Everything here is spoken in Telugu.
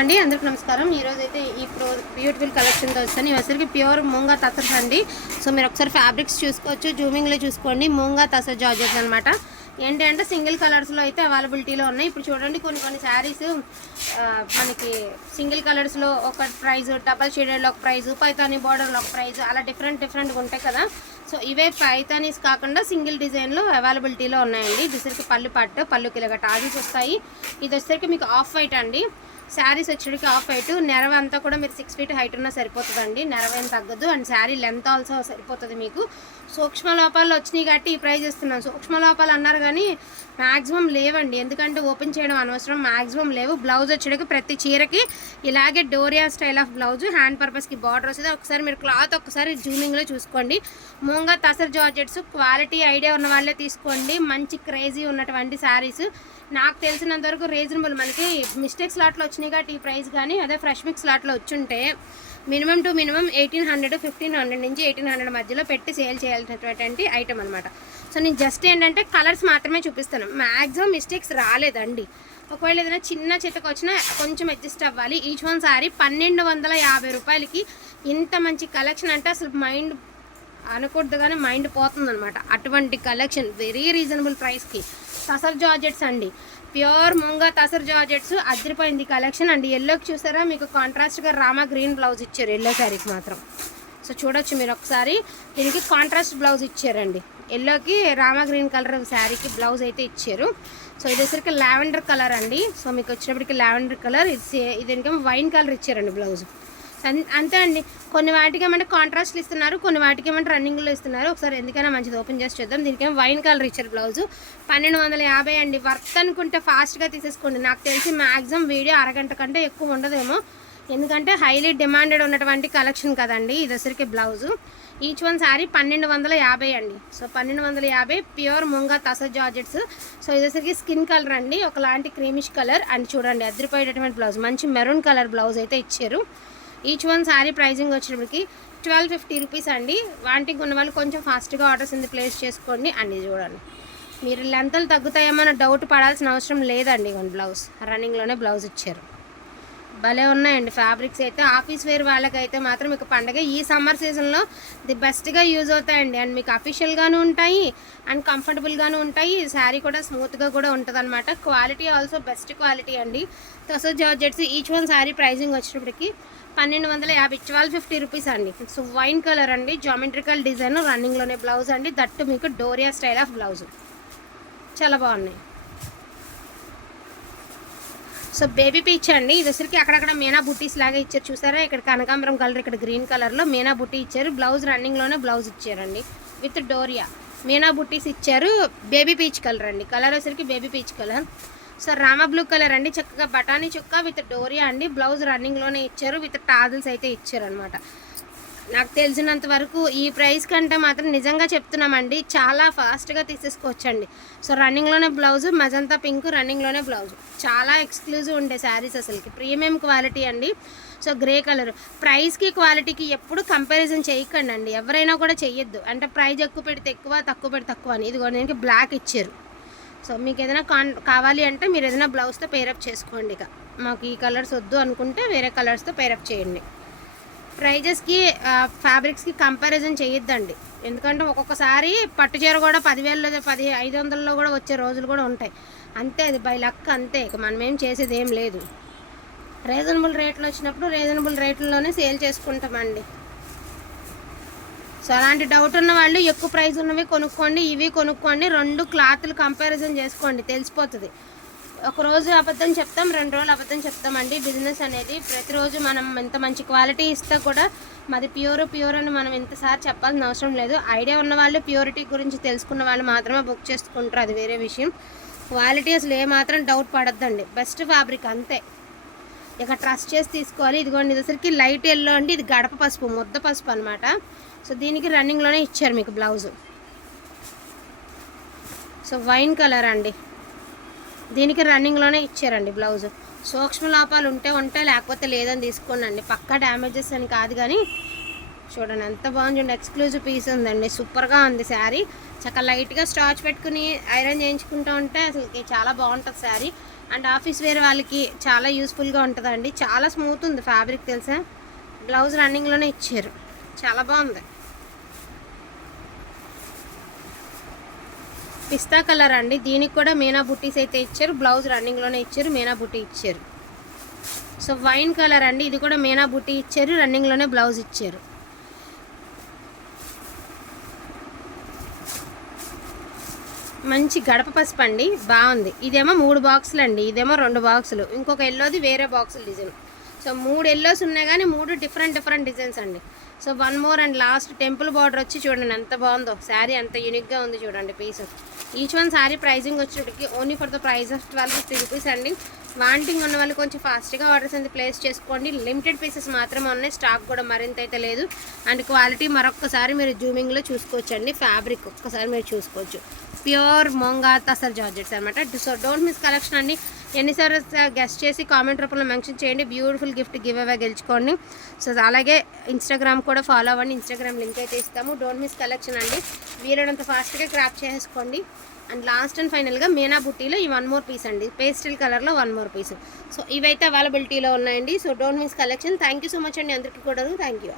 అండి అందరికి నమస్కారం. ఈరోజు అయితే ఈ బ్యూటిఫుల్ కలెక్షన్తో వచ్చాను. ఇవసరికి ప్యూర్ మూంగా తసర్స్ అండి. సో మీరు ఒకసారి ఫ్యాబ్రిక్స్ చూసుకోవచ్చు, జూమింగ్లో చూసుకోండి. మూంగా తసర్ జార్జెట్స్ అనమాట. ఏంటి అంటే సింగిల్ కలర్స్లో అయితే అవైలబిలిటీలో ఉన్నాయి. ఇప్పుడు చూడండి కొన్ని శారీస్ మనకి సింగిల్ కలర్స్లో ఒక ప్రైజ్, డబల్ షేడెడ్లో ఒక ప్రైజ్, పైతానీ బార్డర్లో ఒక ప్రైజ్, అలా డిఫరెంట్గా ఉంటాయి కదా. సో ఇవే పైతానీస్ కాకుండా సింగిల్ డిజైన్లో అవైలబిలిటీలో ఉన్నాయండి. దిసరికి పళ్ళుకి ఇలాగ టాజిల్స్ వస్తాయి. ఇది వచ్చేసరికి మీకు ఆఫ్ వైట్ అండి. శారీస్ వచ్చేటికి ఆఫ్ వైట్. నెరవ అంతా కూడా మీరు 6 feet హైట్ ఉన్నా సరిపోతుందండి. నెరవ ఏం తగ్గదు. అండ్ శారీ లెంత్ ఆల్సో సరిపోతుంది మీకు. సూక్ష్మ లోపాలు వచ్చినాయి కాబట్టి ఈ ప్రైజ్ ఇస్తున్నాను. సూక్ష్మ లోపాలు అన్నారు కానీ మ్యాక్సిమం లేవండి, ఎందుకంటే ఓపెన్ చేయడం అనవసరం. మ్యాక్సిమం లేవు. బ్లౌజ్ వచ్చేటికి ప్రతి చీరకి ఇలాగే doria style of blouse, hand పర్పస్కి బార్డర్ వస్తుంది. ఒకసారి మీరు క్లాత్ ఒకసారి జూమింగ్లో చూసుకోండి. Moonga tussar georgettes quality idea ఉన్న వాళ్ళే తీసుకోండి. మంచి క్రేజీ ఉన్నటువంటి శారీస్. నాకు తెలిసినంత వరకు రీజనబుల్. మనకి మిస్టేక్ స్లాట్లో వచ్చినాయి కాబట్టి ఈ ప్రైస్, కానీ అదే ఫ్రెష్ మిక్స్ స్లాట్లో వచ్చుంటే మినిమం 1800, 1500 నుంచి 1800 మధ్యలో పెట్టి సేల్ చేయాల్సినటువంటి ఐటమ్ అనమాట. సో నేను జస్ట్ ఏంటంటే కలర్స్ మాత్రమే చూపిస్తాను. మ్యాక్సిమం మిస్టేక్స్ రాలేదండి. ఒకవేళ ఏదైనా చిన్న చితకు వచ్చినా కొంచెం అడ్జస్ట్ అవ్వాలి. ఈచ్ వన్ సారీ 1250 రూపాయలకి ఇంత మంచి కలెక్షన్ అంటే అసలు మైండ్ అనకూడదు కానీ మైండ్ పోతుంది అనమాట. అటువంటి కలెక్షన్ వెరీ రీజనబుల్ ప్రైస్కి. తసర్ జార్జెట్స్ అండి, ప్యూర్ మూంగా తసర్ జార్జెట్స్. అదిరిపోయింది కలెక్షన్ అండి. ఎల్లోకి చూసారా, మీకు కాంట్రాస్ట్గా రామా గ్రీన్ బ్లౌజ్ ఇచ్చారు ఎల్లో శారీకి మాత్రం. సో చూడొచ్చు మీరు ఒకసారి. దీనికి కాంట్రాస్ట్ బ్లౌజ్ ఇచ్చారండి. ఎల్లోకి రామా గ్రీన్ కలర్ శారీకి బ్లౌజ్ అయితే ఇచ్చారు. సో ఇది వచ్చరికి లావెండర్ కలర్ అండి. సో మీకు వచ్చినప్పటికి లావెండర్ కలర్, ఇది ఇంకేమో వైన్ కలర్ ఇచ్చారండి బ్లౌజ్. అంతే అండి. కొన్ని వాటికి ఏమంటే కాంట్రాస్ట్లు ఇస్తున్నారు, కొన్ని వాటికి ఏమంటే రన్నింగ్లో ఇస్తున్నారు. ఒకసారి ఎందుకైనా మంచిది ఓపెన్ చేసి చూద్దాం. దీనికేమో వైన్ కలర్ ఇచ్చారు బ్లౌజు. 1250 అండి. వర్త్ అనుకుంటే ఫాస్ట్గా తీసేసుకోండి. నాకు తెలిసి మ్యాక్సిమం వీడియో అరగంట కంటే ఎక్కువ ఉండదేమో, ఎందుకంటే హైలీ డిమాండెడ్ ఉన్నటువంటి కలెక్షన్ కదండి. ఇది వచ్చరికి బ్లౌజు. ఈచ్ వన్ శారీ 1250 అండి. So 1250 pure మూంగా tussar georgettes. So ఇది వచ్చరికి స్కిన్ కలర్ అండి, ఒకలాంటి క్రీమిష్ కలర్. అండ్ చూడండి అదిరిపోయేటటువంటి బ్లౌజ్, మంచి మెరూన్ కలర్ బ్లౌజ్ అయితే ఇచ్చారు. ఈచ్ వన్ శారీ ప్రైజింగ్ వచ్చినప్పటికి 1250 రూపీస్ అండి. వాంటింగ్ ఉన్న వాళ్ళు కొంచెం ఫాస్ట్గా ఆర్డర్స్ ఉంది ప్లేస్ చేసుకోండి. అండి చూడండి, మీరు లెంతలు తగ్గుతాయేమో డౌట్ పడాల్సిన అవసరం లేదండి. కొన్ని బ్లౌజ్ రన్నింగ్లోనే బ్లౌజ్ ఇచ్చారు. భలే ఉన్నాయండి ఫ్యాబ్రిక్స్ అయితే. ఆఫీస్ వేర్ వాళ్ళకైతే మాత్రం మీకు పండగ ఈ సమ్మర్ సీజన్లో ది బెస్ట్గా యూజ్ అవుతాయండి. అండ్ మీకు అఫీషియల్గాను ఉంటాయి అండ్ కంఫర్టబుల్గాను ఉంటాయి. శారీ కూడా స్మూత్గా కూడా ఉంటుంది అనమాట. క్వాలిటీ ఆల్సో బెస్ట్ క్వాలిటీ అండి. Tussar georgettes each one sari pricing వచ్చినప్పటికి 1250, 1250 రూపీస్ అండి. సో వైన్ కలర్ అండి, జామెట్రికల్ డిజైన్, రన్నింగ్లోనే బ్లౌజ్ అండి. దట్టు మీకు డోరియా స్టైల్ ఆఫ్ బ్లౌజ్. చాలా బాగున్నాయి. సో బేబీ పీచ్ అండి. ఇది వచ్చరికి అక్కడక్కడ మీనా బుట్టీస్ లాగా ఇచ్చారు చూసారా. ఇక్కడ కనకాంబరం కలర్, ఇక్కడ గ్రీన్ కలర్లో మీనా బుట్టి ఇచ్చారు. బ్లౌజ్ రన్నింగ్లోనే బ్లౌజ్ ఇచ్చారండి విత్ డోరియా. మీనా బుట్టీస్ ఇచ్చారు. బేబీ పీచ్ కలర్ అండి. కలర్ వచ్చరికి baby peach colour. So Rama blue colour అండి, చక్కగా బటానీ చుక్క విత్ డోరియా అండి. బ్లౌజ్ రన్నింగ్లోనే ఇచ్చారు విత్ టాజిల్స్ అయితే ఇచ్చారు అనమాట. నాకు తెలిసినంత వరకు ఈ ప్రైస్ కంటే మాత్రం నిజంగా చెప్తున్నామండి, చాలా ఫాస్ట్గా తీసేసుకోవచ్చండి. సో రన్నింగ్లోనే బ్లౌజ్, మజంతా పింక్, రన్నింగ్లోనే బ్లౌజ్. చాలా ఎక్స్క్లూజివ్ ఉండే శారీస్, అసలుకి ప్రీమియం క్వాలిటీ అండి. So grey colour. ప్రైస్కి క్వాలిటీకి ఎప్పుడు కంపారిజన్ చేయకండి అండి, ఎవరైనా కూడా చెయ్యొద్దు. అంటే ప్రైస్ ఎక్కువ పెడితే ఎక్కువ, తక్కువ పెడితే తక్కువ అని. ఇది కూడా బ్లాక్ ఇచ్చారు. సో మీకు ఏదైనా కావాలి అంటే మీరు ఏదైనా బ్లౌజ్తో పేరప్ చేసుకోండి. ఇక మాకు ఈ కలర్స్ వద్దు అనుకుంటే వేరే కలర్స్తో పేరప్ చేయండి. ప్రైజెస్కి ఫ్యాబ్రిక్స్కి కంపారిజన్ చేయొద్దండి, ఎందుకంటే ఒక్కొక్కసారి పట్టు చీర కూడా 10,000లో 500లో కూడా వచ్చే రోజులు కూడా ఉంటాయి. అంతే, అది బై లక్ అంతే. ఇక మనం ఏం చేసేది ఏం లేదు. రీజనబుల్ రేట్లు వచ్చినప్పుడు రీజనబుల్ రేట్లలోనే సేల్ చేసుకుంటామండి. సో అలాంటి డౌట్ ఉన్న వాళ్ళు ఎక్కువ ప్రైస్ ఉన్నవి కొనుక్కోండి, ఇవి కొనుక్కోండి. 2 క్లాత్లు కంపారిజన్ చేసుకోండి, తెలిసిపోతుంది. ఒకరోజు అబద్ధం చెప్తాం, 2 రోజులు అబద్ధం చెప్తామండి. బిజినెస్ అనేది ప్రతిరోజు మనం ఎంత మంచి క్వాలిటీ ఇస్తే కూడా మాది ప్యూర్ అని మనం ఎంతసారి చెప్పాల్సిన అవసరం లేదు. ఐడియా ఉన్న వాళ్ళు, ప్యూరిటీ గురించి తెలుసుకున్న వాళ్ళు మాత్రమే బుక్ చేసుకుంటారు, అది వేరే విషయం. క్వాలిటీ అసలు ఏమాత్రం డౌట్ పడద్దండి. బెస్ట్ ఫ్యాబ్రిక్ అంతే. ఇక ట్రస్ట్ చేసి తీసుకోవాలి. ఇదిగోండి, ఇది అసలుకి లైట్ ఎల్లో అండి. ఇది గడప పసుపు, ముద్ద పసుపు అనమాట. సో దీనికి రన్నింగ్లోనే ఇచ్చారు మీకు బ్లౌజు. సో వైన్ కలర్ అండి, దీనికి రన్నింగ్లోనే ఇచ్చారండి బ్లౌజు. సూక్ష్మ లోపాలు ఉంటే లేకపోతే లేదని తీసుకోండి. పక్కా డ్యామేజెస్ అని కాదు, కానీ చూడండి ఎంత బాగుంది. ఎక్స్క్లూజివ్ పీస్ ఉందండి, సూపర్గా ఉంది శారీ. చక్కగా లైట్గా స్టార్చ్ పెట్టుకుని ఐరన్ చేయించుకుంటూ ఉంటే అసలు చాలా బాగుంటుంది శారీ. అండ్ ఆఫీస్ వేర్ వాళ్ళకి చాలా యూస్ఫుల్గా ఉంటుందండి. చాలా స్మూత్ ఉంది ఫ్యాబ్రిక్ తెలుసా. బ్లౌజ్ రన్నింగ్లోనే ఇచ్చారు, చాలా బాగుంది. పిస్తా కలర్ అండి, దీనికి కూడా మీనా బుట్టీస్ అయితే ఇచ్చారు. బ్లౌజ్ రన్నింగ్లోనే ఇచ్చారు, మీనా బుట్టి ఇచ్చారు. సో వైన్ కలర్ అండి, ఇది కూడా మీనా బుట్టి ఇచ్చారు, రన్నింగ్లోనే బ్లౌజ్ ఇచ్చారు. మంచి గడప పసుపు అండి, బాగుంది. ఇదేమో 3 బాక్సులు అండి, ఇదేమో 2 బాక్సులు, ఇంకొక ఎల్లోది వేరే బాక్సులు డిజైన్. సో 3 ఎల్లోస్ ఉన్నాయి కానీ 3 డిఫరెంట్ డిజైన్స్ అండి. So 1 more and last temple border వచ్చి చూడండి ఎంత బాగుందో. శారీ అంత యూనిక్గా ఉంది చూడండి piece. Each one sari pricing వచ్చేటికి only for the price of 1250 rupees అండి. వాంటింగ్ ఉన్న వాళ్ళు కొంచెం ఫాస్ట్గా ఆర్డర్స్ అనేది ప్లేస్ చేసుకోండి. లిమిటెడ్ పీసెస్ మాత్రమే ఉన్నాయి, స్టాక్ కూడా మరింత అయితే లేదు. అండ్ క్వాలిటీ మరొకసారి మీరు జూమింగ్లో చూసుకోవచ్చు అండి. ఫ్యాబ్రిక్ ఒక్కసారి మీరు చూసుకోవచ్చు, ప్యూర్ మోంగా తసర్ జార్జెట్స్ అనమాట. సో డోంట్ మిస్ కలెక్షన్ అండి. ఎన్నిసార్లు గెస్ట్ చేసి కామెంట్ రూపంలో మెన్షన్ చేయండి. బ్యూటిఫుల్ గిఫ్ట్ గివ్ అవే గెలుచుకోండి. సో అలాగే ఇన్స్టాగ్రామ్ కూడా ఫాలో అవ్వండి, ఇన్స్టాగ్రామ్ లింక్ అయితే ఇస్తాము. డోంట్ మిస్ కలెక్షన్ అండి, వీలైనంత ఫాస్ట్గా క్రాప్ చేసుకోండి. అండ్ లాస్ట్ అండ్ ఫైనల్గా మీనా బుట్టీలో ఈ 1 మోర్ పీస్ అండి, పేస్టల్ కలర్లో 1 మోర్ పీస్. సో ఇవైతే అవైలబిలిటీలో ఉన్నాయండి. So don't miss collection. Thank you so much అండి అందరికీ కూడా. Thank you.